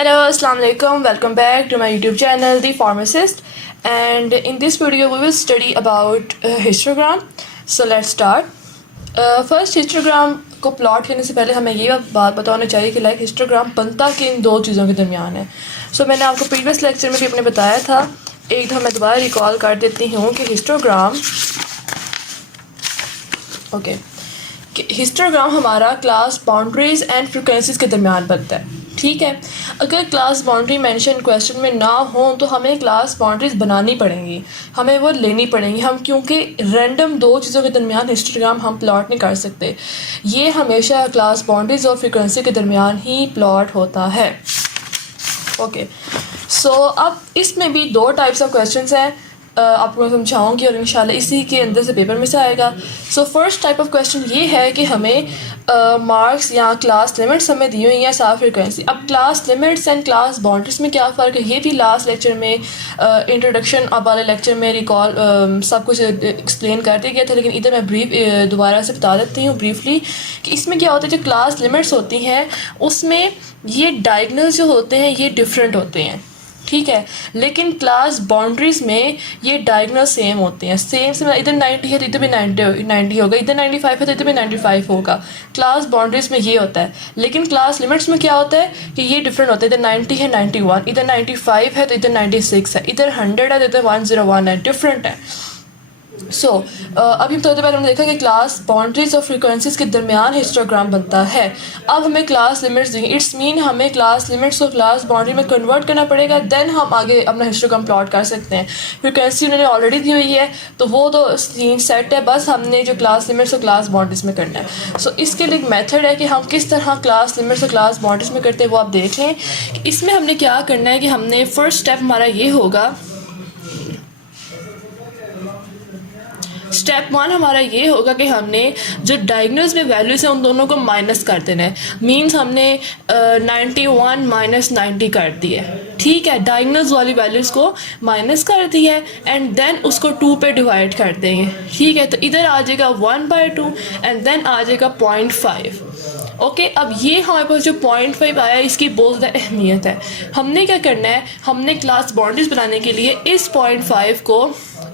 Hello, Assalamu alaikum. Welcome back to my YouTube channel, The Pharmacist. And in this video, we will study about histogram. So let's start. First, histogram को plot करने से पहले हमें ये बात बताना चाहिए कि हिस्टोग्राम बनता किन दो चीज़ों के दरमियान है. So मैंने आपको प्रीवियस लेक्चर में भी अपने बताया था. एक दफ़ा मैं दोबारा रिकॉल कर देती हूँ कि हिस्टोग्राम हमारा क्लास बाउंड्रीज एंड फ्रिक्वेंसीज के दरमियान बनता है. ठीक है, अगर क्लास बाउंड्री मेंशन क्वेश्चन में ना हो तो हमें क्लास बाउंड्रीज बनानी पड़ेंगी, हमें वो लेनी पड़ेंगी. हम क्योंकि रैंडम दो चीज़ों के दरमियान हिस्टोग्राम हम प्लॉट नहीं कर सकते. ये हमेशा क्लास बाउंड्रीज और फ्रिक्वेंसी के दरमियान ही प्लॉट होता है. ओके, सो अब इसमें भी दो टाइप्स ऑफ क्वेश्चंस हैं. आपको मैं समझाऊंगी और इंशाल्लाह इसी के अंदर से पेपर में से आएगा. So first type of question ये है कि हमें मार्क्स या क्लास लिमिट्स हमें दी हुई हैं साफ फ्रिक्वेंसी. अब class limits and class boundaries में क्या फ़र्क है, ये भी लास्ट लेक्चर में इंट्रोडक्शन वाले लेक्चर में रिकॉल सब कुछ एक्सप्लेन कर दिया गया था, लेकिन इधर मैं ब्रीफ दोबारा से बता देती हूँ ब्रीफली कि इसमें क्या होता है. जो क्लास लिमिट्स होती हैं उसमें ये डायगनल जो होते हैं ये डिफरेंट होते हैं. ठीक है, लेकिन क्लास बाउंड्रीज़ में ये डायगनल सेम होते हैं. सेम से इधर 90 है तो इधर भी 90 होगा, इधर 95 है तो इधर भी 95 होगा. क्लास बाउंड्रीज़ में ये होता है. लेकिन क्लास लिमिट्स में क्या होता है कि ये डिफरेंट होता है. इधर 90 है 91, इधर 95 है तो इधर 96 है, इधर 100 है तो इधर 101 है, डिफरेंट है. सो अभी थोड़ी पहले हमने देखा कि क्लास बाउंड्रीज और फ्रीक्वेंसीज के दरमियान हिस्टोग्राम बनता है. अब हमें क्लास लिमिट्स देंगे, इट्स मीन हमें क्लास लिमिट्स को क्लास बाउंड्री में कन्वर्ट करना पड़ेगा, देन हम आगे अपना हिस्टोग्राम प्लॉट कर सकते हैं. फ्रीक्वेंसी उन्होंने ऑलरेडी दी हुई है तो वो तो सीन सेट है, बस हमने जो क्लास लिमिट्स और क्लास बाउंड्रीज में करना है. सो इसके लिए एक मेथड है कि हम किस तरह क्लास लिमिट्स और क्लास बाउंड्रीज में करते हैं वो आप देख लें. इसमें हमने क्या करना है कि हमने फर्स्ट स्टेप हमारा ये होगा, स्टेप 1 हमारा ये होगा कि हमने जो डायगनल्स में वैल्यूज़ हैं उन दोनों को माइनस कर देना है. मींस हमने 91 माइनस 90 कर दिया है. ठीक है, डायगनल्स वाली वैल्यूज़ को माइनस कर दिया है एंड देन उसको 2 पे डिवाइड कर देंगे. ठीक है, तो इधर आ जाएगा 1/2 एंड देन आ जाएगा 0.5. ओके, अब ये हमारे पास जो 0.5 आया इसकी बहुत ज़्यादा अहमियत है. हमने क्या करना है, हमने क्लास बाउंड्रीज बनाने के लिए इस 0.5 को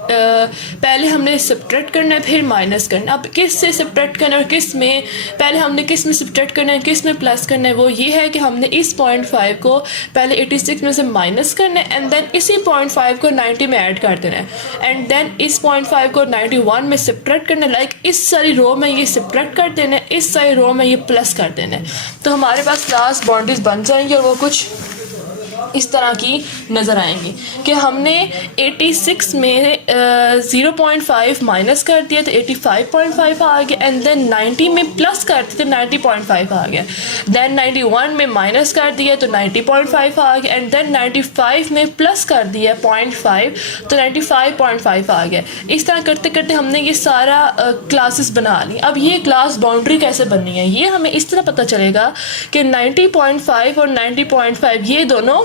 पहले हमने सब्ट्रैक्ट करना है फिर माइनस करना है. अब किस से सब्ट्रैक्ट करना है और किस में, पहले हमने किस में सब्ट्रैक्ट करना है किस में प्लस करना है, वो ये है कि हमने इस 0.5 को पहले 86 में से माइनस करना है एंड देन इसी 0.5 को 90 में ऐड कर देना है एंड देन इस 0.5 को 91 में सब्ट्रैक्ट करना है. लाइक इस सारी रो में ये सब्ट्रैक्ट कर देना है, इस सारी रो में ये प्लस कर देना है. तो हमारे पास क्लास बाउंड्रीज बन जाएंगी और वो कुछ इस तरह की नज़र आएंगी कि हमने 86 में 0.5 माइनस कर दिया तो 85.5 आ गया एंड देन 90 में प्लस कर दिया तो 90.5 आ गया. देन 91 में माइनस कर दिया तो 90.5 आ गया एंड देन 95 में प्लस कर दिया 0.5 तो 95.5 आ गया. इस तरह करते करते हमने ये सारा क्लासेस बना ली. अब ये क्लास बाउंड्री कैसे बननी है ये हमें इस तरह पता चलेगा कि 90.5 और 90.5 ये दोनों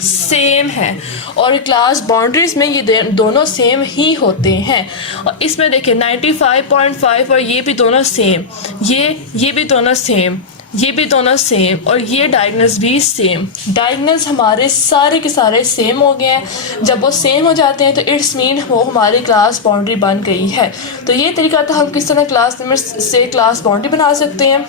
सेम है और क्लास बाउंड्रीज में ये दोनों सेम ही होते हैं. और इसमें देखिए 95.5 और ये भी दोनों सेम, ये भी दोनों सेम, ये भी दोनों सेम और ये डायगनल्स भी सेम. डायगनल्स हमारे सारे के सारे सेम हो गए हैं. जब वो सेम हो जाते हैं तो इट्स मीन वो हमारी क्लास बाउंड्री बन गई है. तो ये तरीका था हम किस तरह क्लास लिमिट्स से क्लास बाउंड्री बना सकते हैं.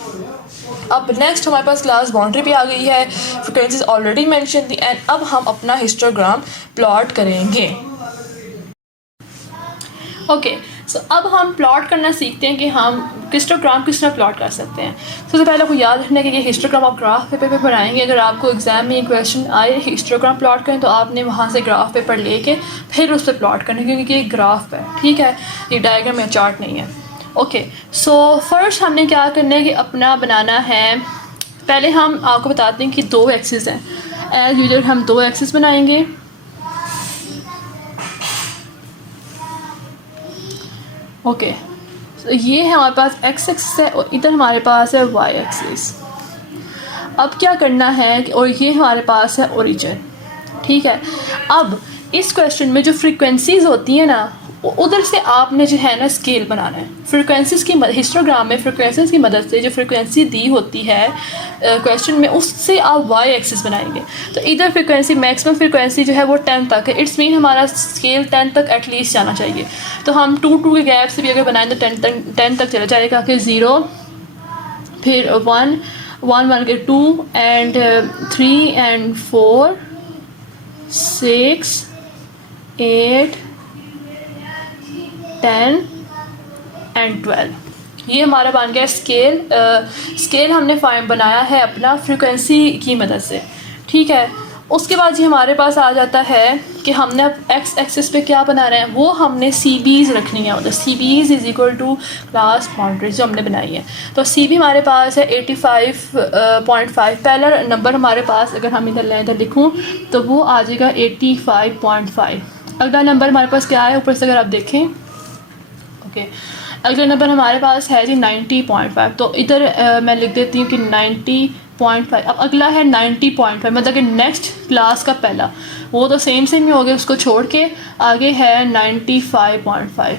अब नेक्स्ट हमारे पास क्लास बाउंड्री भी आ गई है, फ्रिक्वेंसीज ऑलरेडी मेंशन थी एंड अब हम अपना हिस्टोग्राम प्लॉट करेंगे. ओके, सो अब हम प्लॉट करना सीखते हैं कि हम हिस्टोग्राम किस तरह प्लॉट कर सकते हैं. सबसे पहले आपको याद रखना है कि ये हिस्टोग्राम आप ग्राफ पेपर पे बनाएंगे. अगर आपको एग्जाम में ये क्वेश्चन आए हिस्टोग्राम प्लॉट करें तो आपने वहाँ से ग्राफ पेपर लेके फिर उस पर प्लॉट करना है क्योंकि ये ग्राफ है. ठीक है, ये डायग्राम या चार्ट नहीं है. ओके, सो फर्स्ट हमने क्या करना है कि अपना बनाना है. पहले हम आपको बताते हैं कि 2 एक्सिस हैं. एज यूजुअल हम 2 एक्सिस बनाएंगे. ओके, तो ये है हमारे पास एक्स एक्सिस है और इधर हमारे पास है वाई एक्सिस. अब क्या करना है कि और ये हमारे पास है ओरिजिन. ठीक है, अब इस क्वेश्चन में जो फ्रीक्वेंसीज होती हैं ना उधर से आपने जो है ना स्केल बनाना है फ्रिक्वेंसीज़ की हिस्टोग्राम में फ्रिक्वेंसीज़ की मदद से जो फ्रिक्वेंसी दी होती है क्वेश्चन में उससे आप वाई एक्सिस बनाएंगे। तो इधर फ्रिक्वेंसी मैक्सिमम फ्रिक्वेंसी जो है वो 10 तक है, इट्स मीन हमारा स्केल 10 तक एटलीस्ट जाना चाहिए। तो हम 2 के गैप से भी अगर बनाएं तो 10 तक चला जाएगा कि 0 फिर 1 1 के 2 एंड 3 एंड 4 6 8 10 एंड 12। ये हमारा बन गया स्केल। स्केल हमने बनाया है अपना फ्रिक्वेंसी की मदद से, ठीक है। उसके बाद ये हमारे पास आ जाता है कि हमने अब एक्स एक्सिस पे क्या बना रहे हैं, वो हमने सी बीज़ रखनी है उधर। C Bs is equal to class boundaries जो हमने बनाई है। तो सी बी हमारे पास है 85.5। पहला नंबर हमारे पास अगर हम इधर लें इधर लिखूँ तो वो आ जाएगा 85.5। अगला नंबर हमारे पास क्या है ऊपर से अगर आप देखें, ओके अगला नंबर हमारे पास है जी 90.5। तो इधर मैं लिख देती हूँ कि 90.5। अब अगला है 90.5 मतलब कि नेक्स्ट क्लास का पहला, वो तो सेम ही हो गया, उसको छोड़ के आगे है 95.5।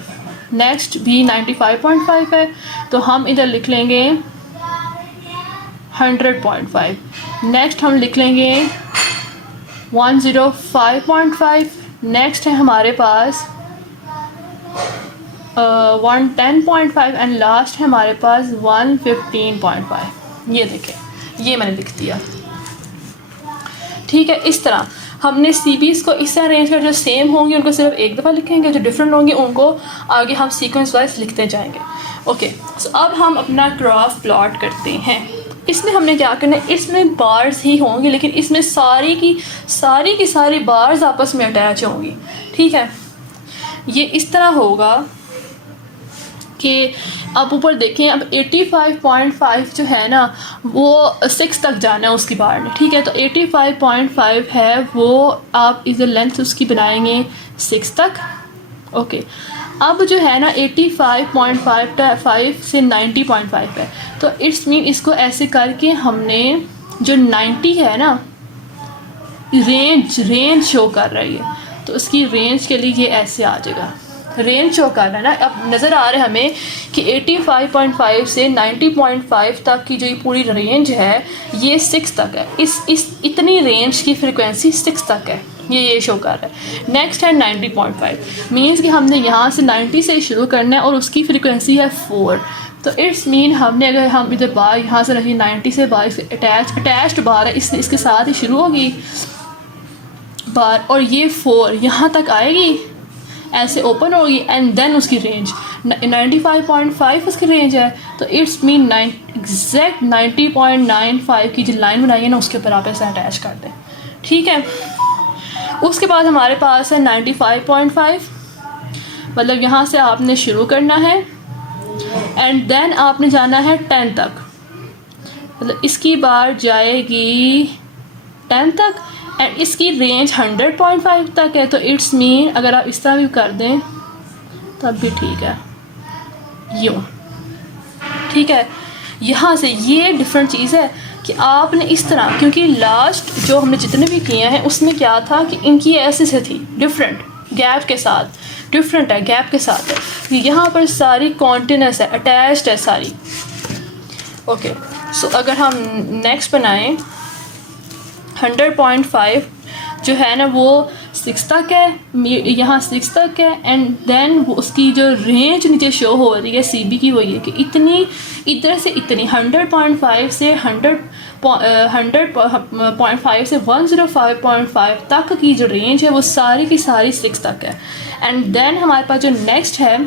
नेक्स्ट भी 95.5 है, तो हम इधर लिख लेंगे 100.5। नेक्स्ट हम लिख लेंगे 105.5। नेक्स्ट है हमारे पास 110.5 एंड लास्ट है हमारे पास 115.5। ये देखें, ये मैंने लिख दिया, ठीक है। इस तरह हमने सी बीज़ को इस तरह अरेंज कर, जो सेम होंगे उनको सिर्फ एक दफ़ा लिखेंगे, जो डिफरेंट होंगे उनको आगे हम सीक्वेंस वाइज लिखते जाएंगे। ओके सो अब हम अपना ग्राफ प्लॉट करते हैं। इसमें हमने क्या करना है, इसमें बार्स ही होंगी लेकिन इसमें सारी की सारी बार्स आपस में अटैच होंगी, ठीक है। ये इस तरह होगा कि आप ऊपर देखें, अब 85.5 जो है ना वो 6 तक जाना है उसकी बार में, ठीक है। तो 85.5 है वो आप इधर लेंथ उसकी बनाएंगे 6 तक, ओके। अब जो है ना 85.5 से 90.5 है, तो इट्स मीन इसको ऐसे करके हमने जो 90 है ना रेंज शो कर रही है, तो उसकी रेंज के लिए ये ऐसे आ जाएगा, रेंज शो करना है ना। अब नज़र आ रहा है हमें कि 85.5 से 90.5 तक की जो ये पूरी रेंज है ये 6 तक है। इस इतनी रेंज की फ्रिक्वेंसी 6 तक है, ये शो कर रहा है। नेक्स्ट है 90.5, मीन्स कि हमने यहाँ से 90 से शुरू करना है और उसकी फ्रिक्वेंसी है 4। तो इट्स मीन हमने अगर हम इधर बार यहाँ से रखी 90 से बार अटैच्ड बार है, इसके साथ ही शुरू होगी बार और ये 4 यहाँ तक आएगी, ऐसे ओपन होगी एंड देन उसकी रेंज 95.5 उसकी रेंज है। तो इट्स मीन एग्जैक्ट 90.95 की जो लाइन बनाई है ना उसके ऊपर आप ऐसे अटैच कर दें, ठीक है। उसके बाद हमारे पास है 95.5, मतलब यहाँ से आपने शुरू करना है एंड देन आपने जाना है 10 तक, मतलब इसकी बार जाएगी 10 तक एंड इसकी रेंज 100.5 तक है। तो इट्स मीन अगर आप इस तरह भी कर दें तब भी ठीक है, यूँ, ठीक है। यहाँ से ये डिफरेंट चीज़ है कि आपने इस तरह, क्योंकि लास्ट जो हमने जितने भी किए हैं उसमें क्या था कि इनकी ऐसे से थी डिफरेंट गैप के साथ, डिफरेंट है गैप के साथ है, यहाँ पर सारी कॉन्टिन्यूस है, अटैच्ड है सारी, ओके। सो अगर हम नेक्स्ट बनाएं 100.5 जो है ना वो 6 तक है, यहाँ 6 तक है एंड देन उसकी जो रेंज नीचे शो हो रही है सी बी की वो ये कि इतनी इधर से इतनी 100.5 से 100.5 से 105.5 तक की जो रेंज है वो सारी की सारी 6 तक है। एंड देन हमारे पास जो नेक्स्ट है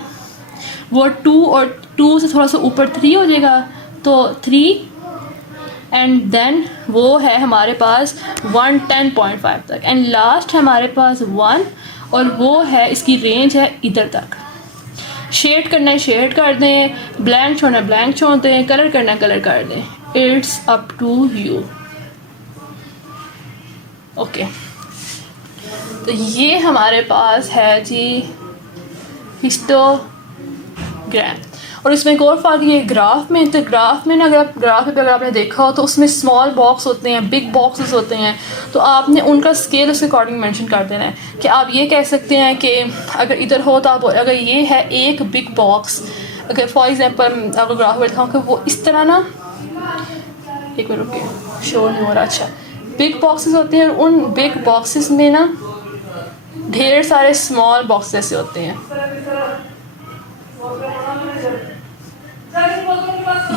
वो 2 और 2 से थोड़ा सा ऊपर 3 हो जाएगा, तो 3 एंड देन वो है हमारे पास 110.5 तक एंड लास्ट है हमारे पास 1 और वो है इसकी रेंज है इधर तक। शेड करना है शेड कर दें, ब्लैंक छोड़ना है ब्लैंक छोड़ दें, कलर करना है कलर कर दें, it's up to you, okay. तो ये हमारे पास है जी हिस्टोग्राम। और इसमें एक और फ़र्क ये ग्राफ में, तो ग्राफ में ना अगर आप ग्राफ पे अगर आपने देखा हो तो उसमें स्मॉल बॉक्स होते हैं, बिग बॉक्सेस होते हैं, तो आपने उनका स्केल उसके अकॉर्डिंग मेंशन कर देना है कि आप ये कह सकते हैं कि अगर इधर हो तो आप अगर ये है एक बिग बॉक्स, अगर फॉर एग्जांपल आपको ग्राफ में दिखाऊँ कि वो इस तरह ना, एक मिनट रुकिए शो नहीं हो रहा, अच्छा बिग बॉक्सेस होते हैं और उन बिग बॉक्सेस में ना ढेर सारे स्मॉल बॉक्स ऐसे होते हैं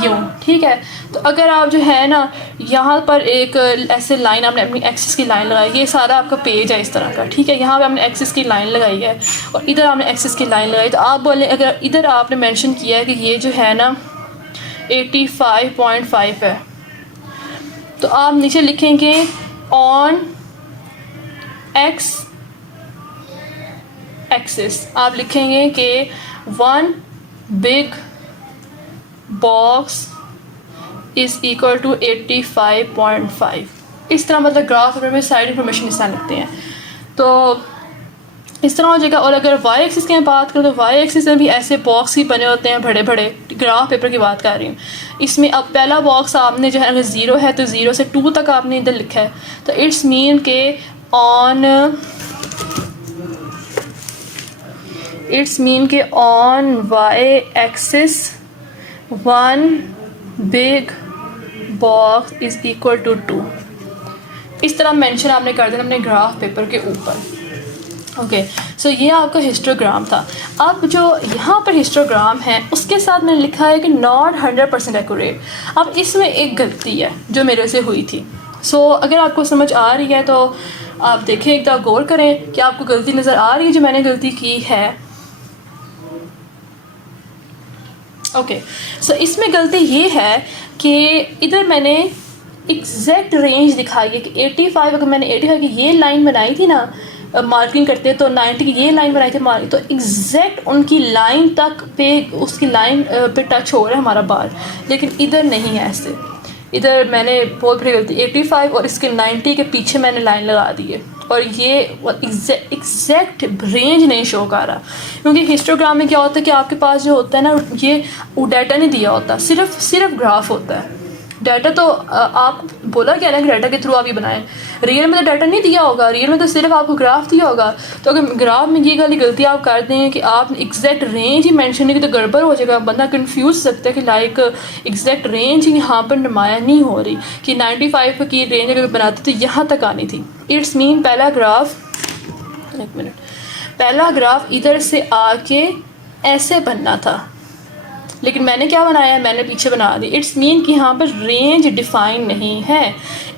यूँ, ठीक है। तो अगर आप जो है ना यहाँ पर एक ऐसे लाइन आपने अपनी एक्सिस की लाइन लगाई, ये सारा आपका पेज है इस तरह का, ठीक है, यहाँ पे आपने एक्सिस की लाइन लगाई है और इधर आपने एक्सिस की लाइन लगाई, तो आप बोले अगर इधर आपने मेंशन किया है कि ये जो है ना 85.5 है, तो आप नीचे लिखेंगे ऑन एक्स एक्सिस आप लिखेंगे कि one big box is equal to 85.5। इस तरह मतलब ग्राफ में साइड इन्फॉर्मेशन इस तरह लिखते हैं, तो इस तरह हो जाएगा। और अगर वाई एक्सिस की मैं बात करूँ तो वाई एक्सिस में भी ऐसे बॉक्स ही बने होते हैं बड़े बड़े, ग्राफ पेपर की बात कर रही हूँ। इसमें अब पहला बॉक्स आपने जो है अगर 0 है तो 0 से 2 तक आपने इधर लिखा है, तो इट्स मीन के on y axis one big box is equal to 2। इस तरह मेंशन आपने कर देना अपने ग्राफ पेपर के ऊपर। ओके, सो ये आपका हिस्टोग्राम था। अब जो यहाँ पर हिस्टोग्राम है उसके साथ मैंने लिखा है कि नॉट 100% एक्यूरेट। अब इसमें एक गलती है जो मेरे से हुई थी। सो अगर आपको समझ आ रही है तो आप देखें, एक दफ़ा गौर करें कि आपको गलती नज़र आ रही है जो मैंने गलती की है। ओके, सो इसमें गलती ये है कि इधर मैंने एग्जैक्ट रेंज दिखाई है कि 85, अगर मैंने 85 की ये लाइन बनाई थी ना मार्किंग करते, तो 90 की ये लाइन बनाई थी मार्किंग, तो एग्जैक्ट उनकी लाइन तक पे उसकी लाइन पे टच हो रहा है हमारा बाल, लेकिन इधर नहीं है ऐसे। इधर मैंने बहुत बड़ी गलती 85 और इसके 90 के पीछे मैंने लाइन लगा दी है और ये एग्जैक्ट रेंज नहीं शो कर रहा, क्योंकि हिस्टोग्राम में क्या होता है कि आपके पास जो होता है ना ये डाटा नहीं दिया होता, सिर्फ ग्राफ होता है। डाटा तो आप बोला क्या ना कि डाटा के थ्रू आप ये बनाएं, रियल में तो डाटा नहीं दिया होगा, रियल में तो सिर्फ आपको ग्राफ दिया होगा। तो अगर ग्राफ में ये गलती आप कर दें कि आप एग्जैक्ट रेंज ही मेंशन नहीं की तो गड़बड़ हो जाएगा, बंदा कंफ्यूज सकता है कि लाइक एग्जैक्ट रेंज ही यहाँ पर नुमाया नहीं हो रही कि 95 की रेंज अगर बनाती तो यहाँ तक आनी थी। इट्स मीन पहला ग्राफ इधर से आके ऐसे बनना था, लेकिन मैंने क्या बनाया है, मैंने पीछे बना दी। इट्स मीन कि यहाँ पर रेंज डिफाइन नहीं है,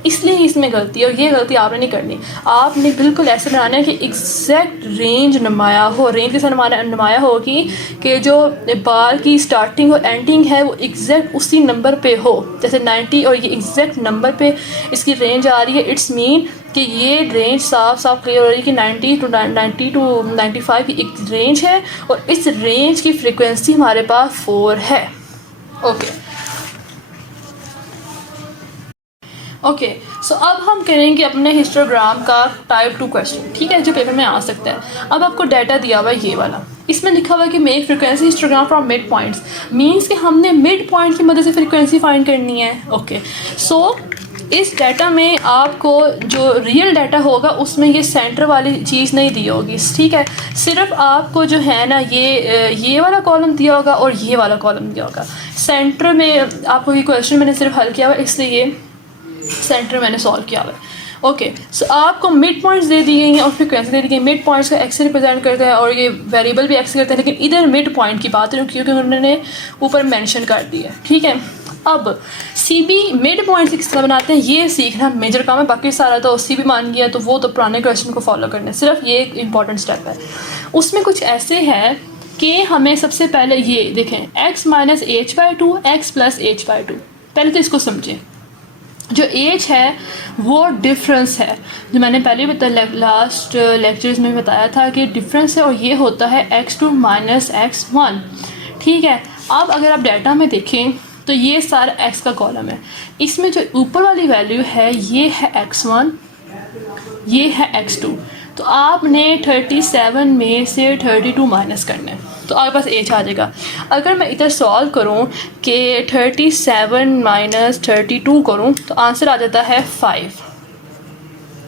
इसलिए इसमें गलती है। और ये गलती आपने नहीं करनी, आपने बिल्कुल ऐसे बनाना है कि एग्जैक्ट रेंज नुमाया हो। रेंज के साथ नुमाया होगी कि जो बाल की स्टार्टिंग और एंडिंग है वो एग्जैक्ट उसी नंबर पे हो, जैसे 90 और ये एग्जैक्ट नंबर पे इसकी रेंज आ रही है। इट्स मीन कि ये रेंज साफ क्लियर हो रही है कि 90 टू 95 की एक रेंज है और इस रेंज की फ्रीक्वेंसी हमारे पास 4 है। ओके, सो अब हम करेंगे अपने हिस्टोग्राम का टाइप 2 क्वेश्चन, ठीक है, जो पेपर में आ सकता है। अब आपको डाटा दिया हुआ है ये वाला, इसमें लिखा हुआ है कि make frequency histogram from mid points, means कि हमने मिड पॉइंट की मदद से फ्रीक्वेंसी फाइंड करनी है। ओके, सो इस डाटा में आपको जो रियल डाटा होगा उसमें ये सेंटर वाली चीज़ नहीं दी होगी, ठीक है, सिर्फ आपको जो है ना ये वाला कॉलम दिया होगा और ये वाला कॉलम दिया होगा। सेंटर में आपको ये क्वेश्चन मैंने सिर्फ हल किया हुआ, इसलिए ये सेंटर मैंने सॉल्व किया हुआ है। ओके, सो आपको मिड पॉइंट्स दे दी गई हैं और फ्रीक्वेंसी दे दी गई। मिड पॉइंट्स का एक्स रिप्रेजेंट करता है और ये वेरिएबल भी एक्स करता है, लेकिन इधर मिड पॉइंट की बात है क्योंकि उन्होंने ऊपर मेंशन कर दी है, ठीक है। अब CB मिड पॉइंट किस तरह बनाते हैं ये सीखना मेजर काम है, बाकी सारा तो CB मान गया तो वो तो पुराने क्वेश्चन को फॉलो करना है, सिर्फ ये एक इंपॉर्टेंट स्टेप है। उसमें कुछ ऐसे है कि हमें सबसे पहले ये देखें x minus h/2 x plus h/2, पहले तो इसको समझें। जो एज है वो डिफरेंस है, जो मैंने पहले बताया लास्ट लेक्चर्स में बताया था कि डिफरेंस है और ये होता है x2 माइनस x1, ठीक है। अब अगर आप डाटा में देखें तो ये सारा x का कॉलम है, इसमें जो ऊपर वाली वैल्यू है ये है x1, ये है x2, तो आपने 37 में से 32 माइनस करना है, तो आपके पास एच आ जाएगा। अगर मैं इधर सॉल्व करूँ कि 37 माइनस 32 करूँ तो आंसर आ जाता है 5।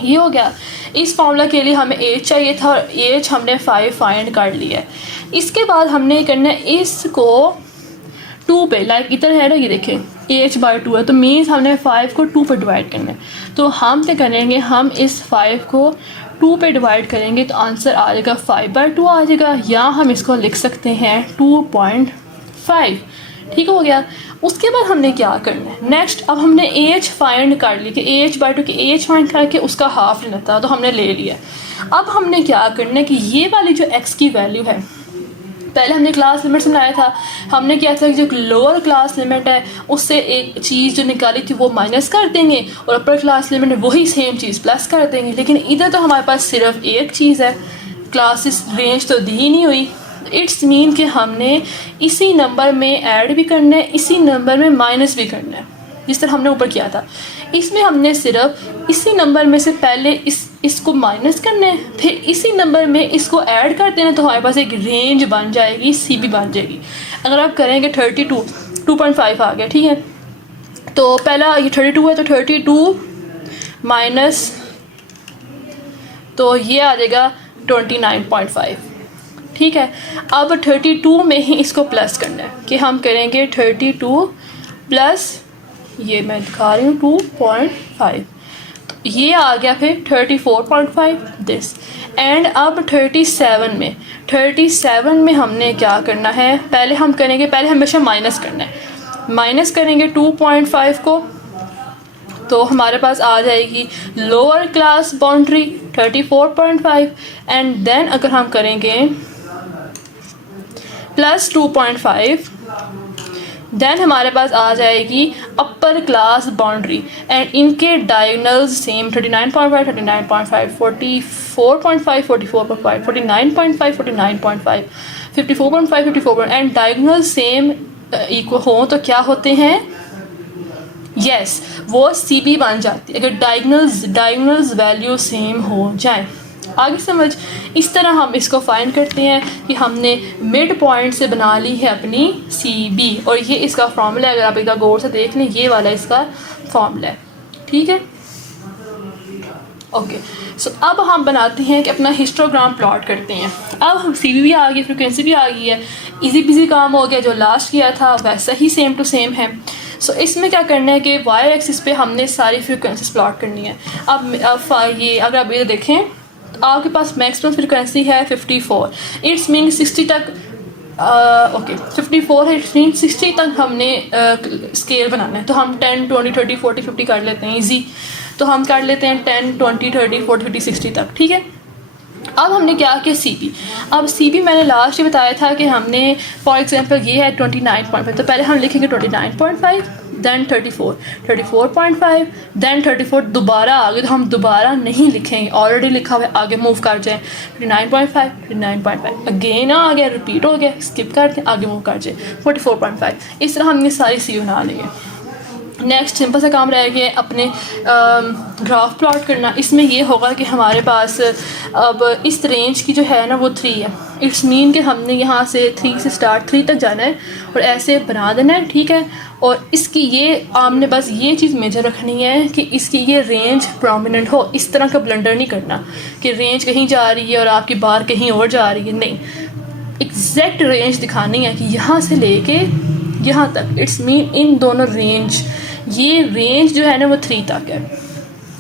ये हो गया। इस फॉर्मूला के लिए हमें एच चाहिए था और एच हमने 5 फाइंड कर लिया है। इसके बाद हमने करना है इसको 2 पे, लाइक इधर है ना, ये देखें h/2 है, तो मीन्स हमने 5 को 2 पे डिवाइड करना है। तो हम क्या करेंगे, हम इस 5 को 2 पे डिवाइड करेंगे तो आंसर आ जाएगा 5/2 आ जाएगा, या हम इसको लिख सकते हैं 2.5। ठीक हो गया। उसके बाद हमने क्या करना है नेक्स्ट, अब हमने एच फाइंड कर ली कि h/2 की एच फाइंड करके उसका हाफ लेना था, तो हमने ले लिया। अब हमने क्या करना है कि ये वाली जो x की वैल्यू है, पहले हमने क्लास लिमिट से बनाया था, हमने क्या था कि जो लोअर क्लास लिमिट है उससे एक चीज़ जो निकाली थी वो माइनस कर देंगे और अपर क्लास लिमिट में वही सेम चीज़ प्लस कर देंगे। लेकिन इधर तो हमारे पास सिर्फ एक चीज़ है, क्लासेस रेंज तो दी नहीं हुई। इट्स मीन कि हमने इसी नंबर में ऐड भी करना है, इसी नंबर में माइनस भी करना है, जिस तरह हमने ऊपर किया था। इसमें हमने सिर्फ इसी नंबर में से पहले इसको माइनस करना है, फिर इसी नंबर में इसको ऐड कर देना, तो हमारे पास एक रेंज बन जाएगी, सी बी बन जाएगी। अगर आप करेंगे 32 2.5 आ गया, ठीक है। तो पहला ये 32 है, तो 32 माइनस, तो ये आ जाएगा 29.5। ठीक है। अब 32 में ही इसको प्लस करना है कि हम करेंगे 32 प्लस, ये मैं दिखा रही हूँ 2.5, तो ये आ गया फिर 34.5 दिस। एंड अब 37 में हमने क्या करना है, पहले हम करेंगे, पहले हमेशा माइनस करना है, माइनस करेंगे 2.5 को, तो हमारे पास आ जाएगी lower class boundary 34.5। And then अगर हम करेंगे प्लस 2.5, देन हमारे पास आ जाएगी अपर क्लास बाउंड्री एंड इनके diagonals same 39.5 39.5 44.5 44.5 49.5 49.5 54.5 54, and diagonal same equal हो तो क्या होते हैं, यस वो सी बी बन जाती है अगर डायगोनल्स वैल्यू सेम हो जाए। आगे समझ, इस तरह हम इसको फाइंड करते हैं कि हमने मिड पॉइंट से बना ली है अपनी सी बी, और ये इसका फॉर्मूला है। अगर आप इसका गौर से देख लें, ये वाला इसका फॉर्मूला है। ठीक है, ओके। सो अब हम बनाते हैं कि अपना हिस्टोग्राम प्लॉट करते हैं। अब हम सी बी भी आ गई, फ्रिक्वेंसी भी आ गई है, इजी बिजी काम हो गया, जो लास्ट किया था वैसा ही सेम टू सेम है। सो इसमें क्या करना है कि वाई एक्सिस पे हमने सारी फ्रिक्वेंसीज प्लॉट करनी है। अब ये अगर आप ये देखें तो आपके पास मैक्सिमम फ्रिक्वेंसी है 54, इट्स मीन 60 तक, ओके 54 है, इट्स मीन 60 तक हमने स्केल बनाना है। तो हम 10 20 30 40 50 कर लेते हैं इजी, तो हम कर लेते हैं 10 20 30 40 50 60 तक। ठीक है। अब हमने क्या किया सी बी, अब सी बी मैंने लास्ट ही बताया था कि हमने फॉर एग्जांपल ये है 29.5, तो पहले हम लिखेंगे 29.5 दैन 34 34.5 दैन 34, दोबारा आगे तो हम दोबारा नहीं लिखेंगे, ऑलरेडी लिखा हुआ है, आगे मूव कर जाए 29.5 29.5 अगेन आ गया, रिपीट हो गया, स्किप करके आगे मूव कर जाए 44.5। इस तरह हमने सारी सी बना ली है। नेक्स्ट सिंपल सा काम रह गया अपने ग्राफ प्लॉट करना। इसमें ये होगा कि हमारे पास अब इस रेंज की जो है ना वो 3 है, इट्स मीन कि हमने यहाँ से 3 से स्टार्ट 3 तक जाना है और ऐसे बना देना है। ठीक है। और इसकी ये आपने बस ये चीज़ मेजर रखनी है कि इसकी ये रेंज प्रोमिनेंट हो, इस तरह का ब्लंडर नहीं करना कि रेंज कहीं जा रही है और आपकी बार कहीं और जा रही है, नहीं, एग्जैक्ट रेंज दिखानी है कि यहाँ से लेके यहाँ तक, इट्स मीन इन दोनों रेंज, ये रेंज जो है ना वो 3 तक है।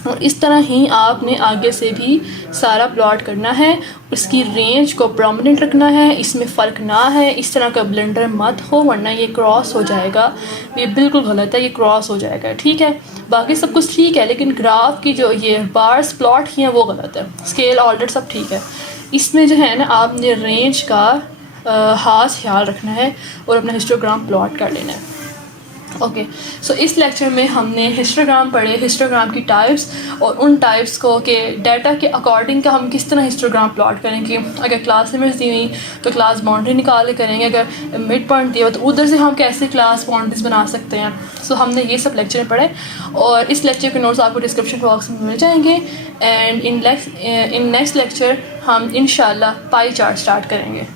और इस तरह ही आपने आगे से भी सारा प्लॉट करना है, उसकी रेंज को प्रोमिनेंट रखना है, इसमें फ़र्क ना है, इस तरह का ब्लेंडर मत हो वरना ये क्रॉस हो जाएगा, ये बिल्कुल गलत है, ये क्रॉस हो जाएगा। ठीक है। बाकी सब कुछ ठीक है, लेकिन ग्राफ की जो ये बार्स प्लॉट की हैं वो गलत है, स्केल ऑर्डर सब ठीक है, इसमें जो है ना आपने रेंज का खास ख्याल रखना है और अपना हिस्टोग्राम प्लॉट कर लेना है। ओके। सो इस लेक्चर में हमने हिस्टोग्राम पढ़े, हिस्टोग्राम की टाइप्स और उन टाइप्स को के डाटा के अकॉर्डिंग का हम किस तरह हिस्टोग्राम प्लॉट करेंगे। अगर क्लास लिमिट्स दी हुई तो क्लास बाउंड्री निकाल के करेंगे, अगर मिड पॉइंट दिया हो तो उधर से हम कैसे क्लास बाउंड्रीज बना सकते हैं। सो हमने ये सब लेक्चर पढ़े और इस लेक्चर के नोट्स आपको डिस्क्रिप्शन बॉक्स में मिल जाएंगे। एंड इन नेक्स्ट लेक्चर हम इंशाल्लाह पाई चार्ट स्टार्ट करेंगे।